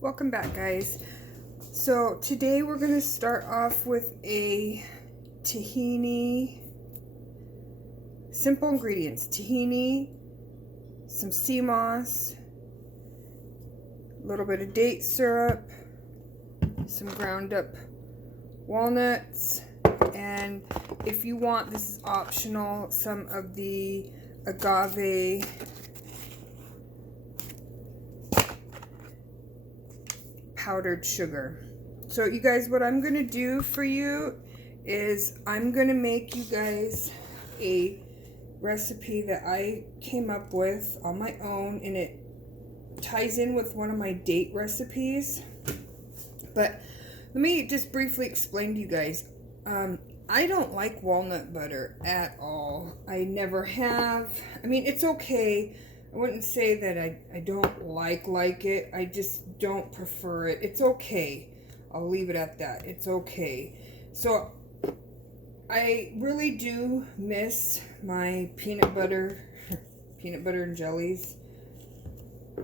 Welcome back, guys. So today we're going to start off with a tahini, simple ingredients: tahini, some Seamoss, a little bit of date syrup, some ground up walnuts, and if you want, this is optional, some of the agave powdered sugar. So you guys, what I'm gonna do for you is I'm gonna make you guys a recipe that I came up with on my own, and it ties in with one of my date recipes. But let me just briefly explain to you guys. I don't like walnut butter at all. I never have. I mean, it's okay. I wouldn't say that I don't like it. I just don't prefer it. It's okay. I'll leave it at that. It's okay. So I really do miss my peanut butter and jellies.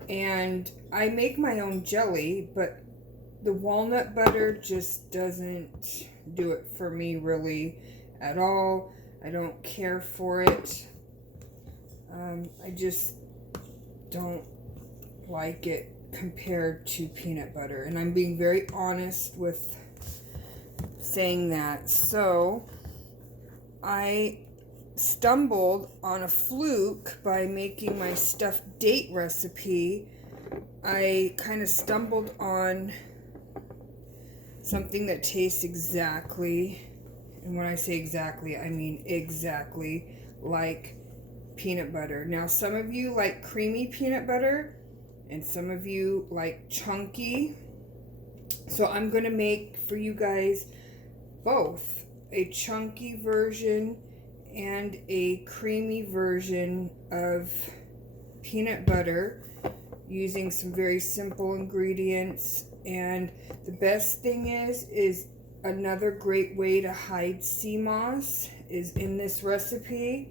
And I make my own jelly, but the walnut butter just doesn't do it for me really at all. I don't care for it. I just don't like it compared to peanut butter, and I'm being very honest with saying that. So I stumbled on a fluke by making my stuffed date recipe. I kind of stumbled on something that tastes exactly, and when I say exactly, I mean exactly like peanut butter. Now, some of you like creamy peanut butter, and some of you like chunky. So I'm going to make for you guys both a chunky version and a creamy version of peanut butter using some very simple ingredients. And the best thing is another great way to hide Seamoss is in this recipe.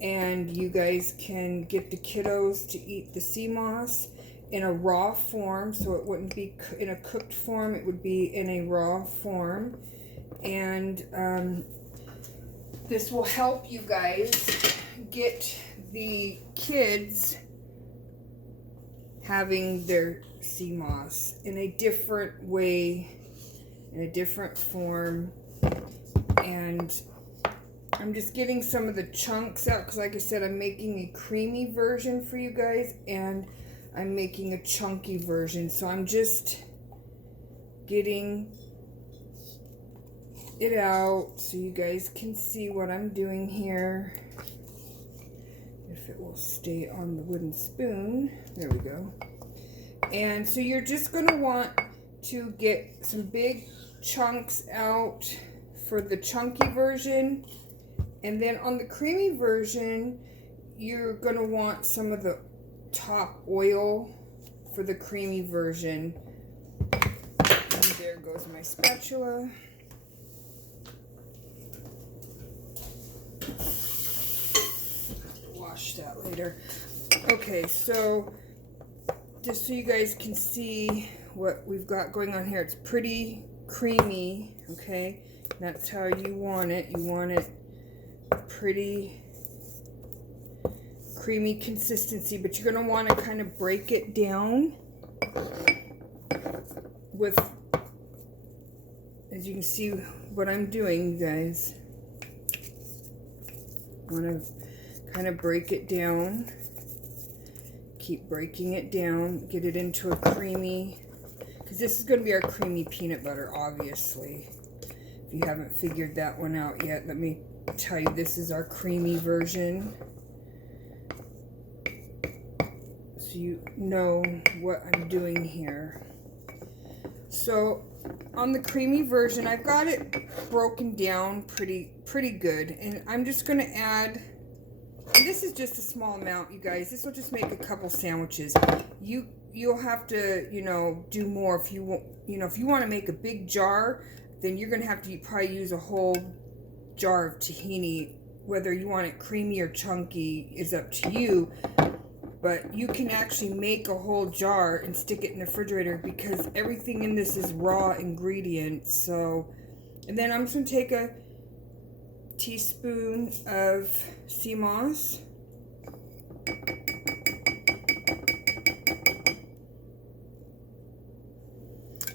And you guys can get the kiddos to eat the Seamoss in a raw form, so it wouldn't be in a cooked form, it would be in a raw form. And this will help you guys get the kids having their Seamoss in a different way, in a different form. And I'm just getting some of the chunks out because, like I said, I'm making a creamy version for you guys, and I'm making a chunky version. So I'm just getting it out so you guys can see what I'm doing here. If it will stay on the wooden spoon. There we go. And so you're just going to want to get some big chunks out for the chunky version. And then on the creamy version, you're going to want some of the top oil for the creamy version. And there goes my spatula. Wash that later. Okay, so just so you guys can see what we've got going on here, it's pretty creamy, okay? That's how you want it. You want it pretty creamy consistency, but you're going to want to kind of break it down with, as you can see what I'm doing, you guys. I want to kind of break it down, keep breaking it down, get it into a creamy, because this is going to be our creamy peanut butter, obviously. If you haven't figured that one out yet, let me tell you, this is our creamy version, so you know what I'm doing here. So on the creamy version, I've got it broken down pretty good, and I'm just going to add, and this is just a small amount, you guys. This will just make a couple sandwiches. You'll have to, do more if you want. If you want to make a big jar, then you're going to have to probably use a whole jar of tahini. Whether you want it creamy or chunky is up to you. But you can actually make a whole jar and stick it in the refrigerator because everything in this is raw ingredients. So, and then I'm just going to take a teaspoon of Seamoss.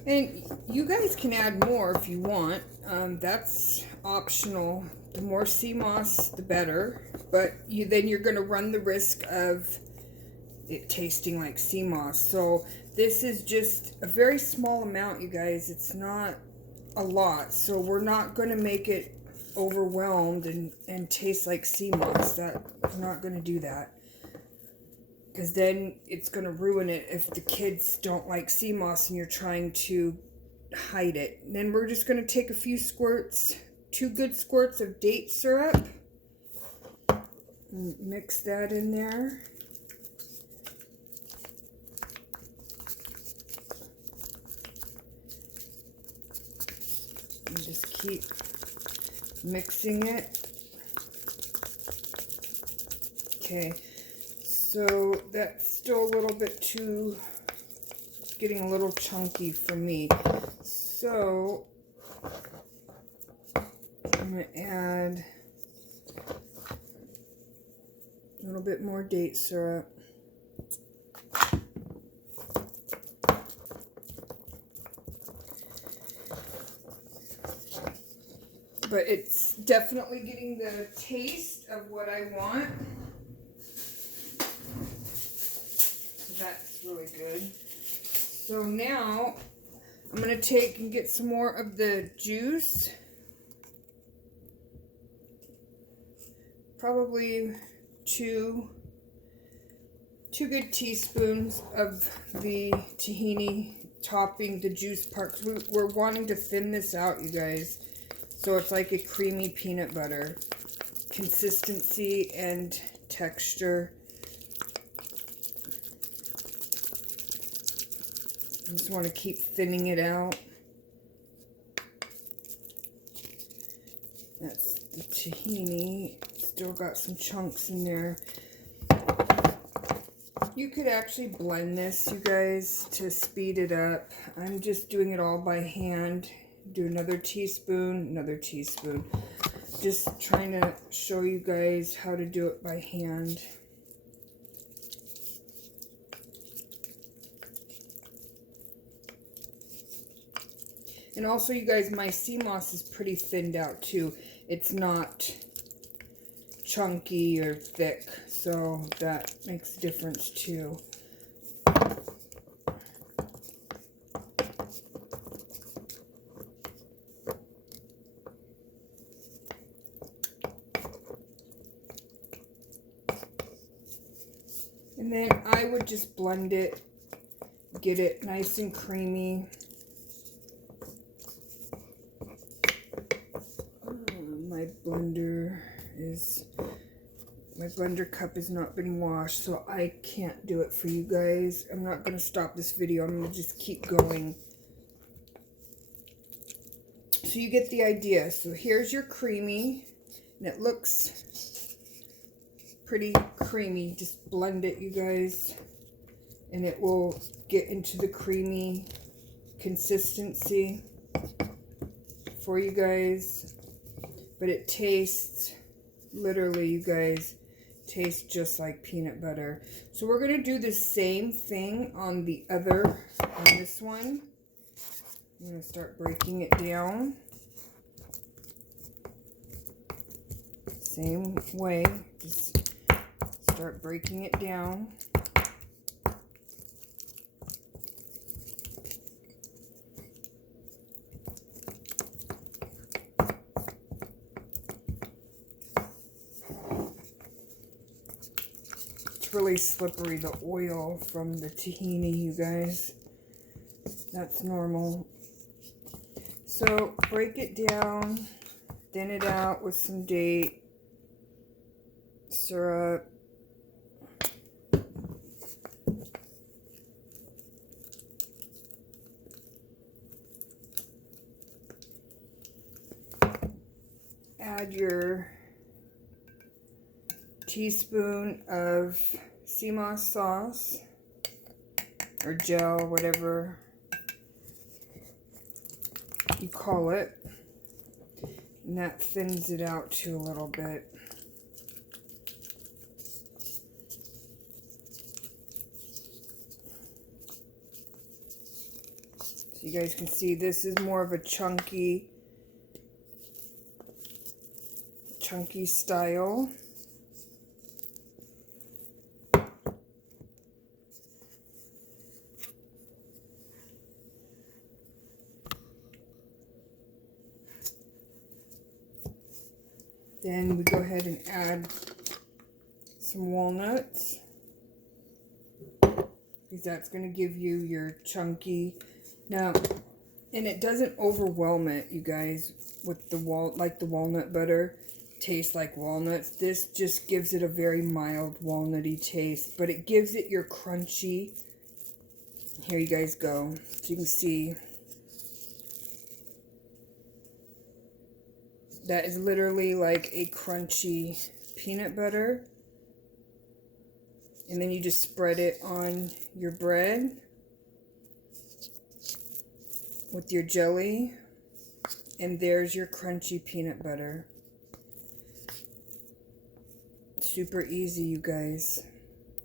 And you guys can add more if you want. That's optional. The more Seamoss, the better. But then you're going to run the risk of it tasting like Seamoss. So this is just a very small amount, you guys. It's not a lot. So we're not going to make it overwhelmed and taste like Seamoss. We're not going to do that. Because then it's going to ruin it if the kids don't like Seamoss and you're trying to hide it. And then we're just going to take a few squirts, 2 good squirts of date syrup. And mix that in there. And just keep mixing it. Okay. So that's still a little bit too, it's getting a little chunky for me. So I'm going to add a little bit more date syrup. But it's definitely getting the taste of what I want. That's really good. So now I'm going to take and get some more of the juice. Probably two good teaspoons of the tahini topping, the juice part. 'Cause we're wanting to thin this out, you guys. So it's like a creamy peanut butter. Consistency and texture. I just want to keep thinning it out. That's the tahini. Still got some chunks in there. You could actually blend this, you guys, to speed it up. I'm just doing it all by hand. Do another teaspoon, another teaspoon. Just trying to show you guys how to do it by hand. And also, you guys, my Seamoss is pretty thinned out too. It's not chunky or thick, so that makes a difference too. And then I would just blend it, get it nice and creamy. My blender cup has not been washed, so I can't do it for you guys. I'm not going to stop this video. I'm going to just keep going. So you get the idea. So here's your creamy, and it looks pretty creamy. Just blend it, you guys, and it will get into the creamy consistency for you guys. But it tastes, literally, you guys, tastes just like peanut butter. So we're going to do the same thing on this one. I'm going to start breaking it down. Same way, just start breaking it down. Really slippery, the oil from the tahini, you guys. That's normal. So break it down, thin it out with some date syrup. Add your teaspoon of Seamoss sauce or gel, whatever you call it. And that thins it out too a little bit. So you guys can see this is more of a chunky style. Then we go ahead and add some walnuts, because that's going to give you your chunky. Now, and it doesn't overwhelm it, you guys, with the walnut butter tastes like walnuts. This just gives it a very mild walnutty taste, but it gives it your crunchy. Here you guys go. So you can see that is literally like a crunchy peanut butter. And then you just spread it on your bread with your jelly. And there's your crunchy peanut butter. Super easy, you guys.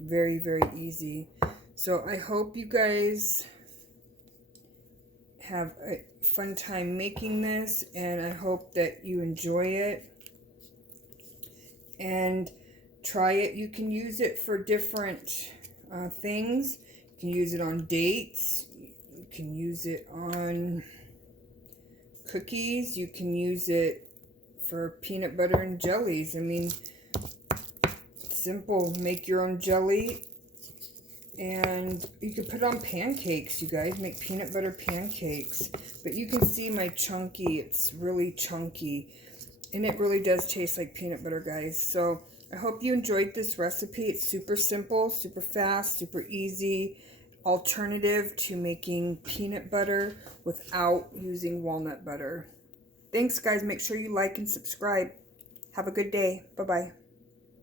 Very, very easy. So I hope you guys have a fun time making this, and I hope that you enjoy it and try it. You can use it for different things. You can use it on dates. You can use it on cookies. You can use it for peanut butter and jellies. I mean, it's simple. Make your own jelly. And you can put it on pancakes, you guys. Make peanut butter pancakes. But you can see my chunky. It's really chunky. And it really does taste like peanut butter, guys. So I hope you enjoyed this recipe. It's super simple, super fast, super easy. Alternative to making peanut butter without using walnut butter. Thanks, guys. Make sure you like and subscribe. Have a good day. Bye-bye.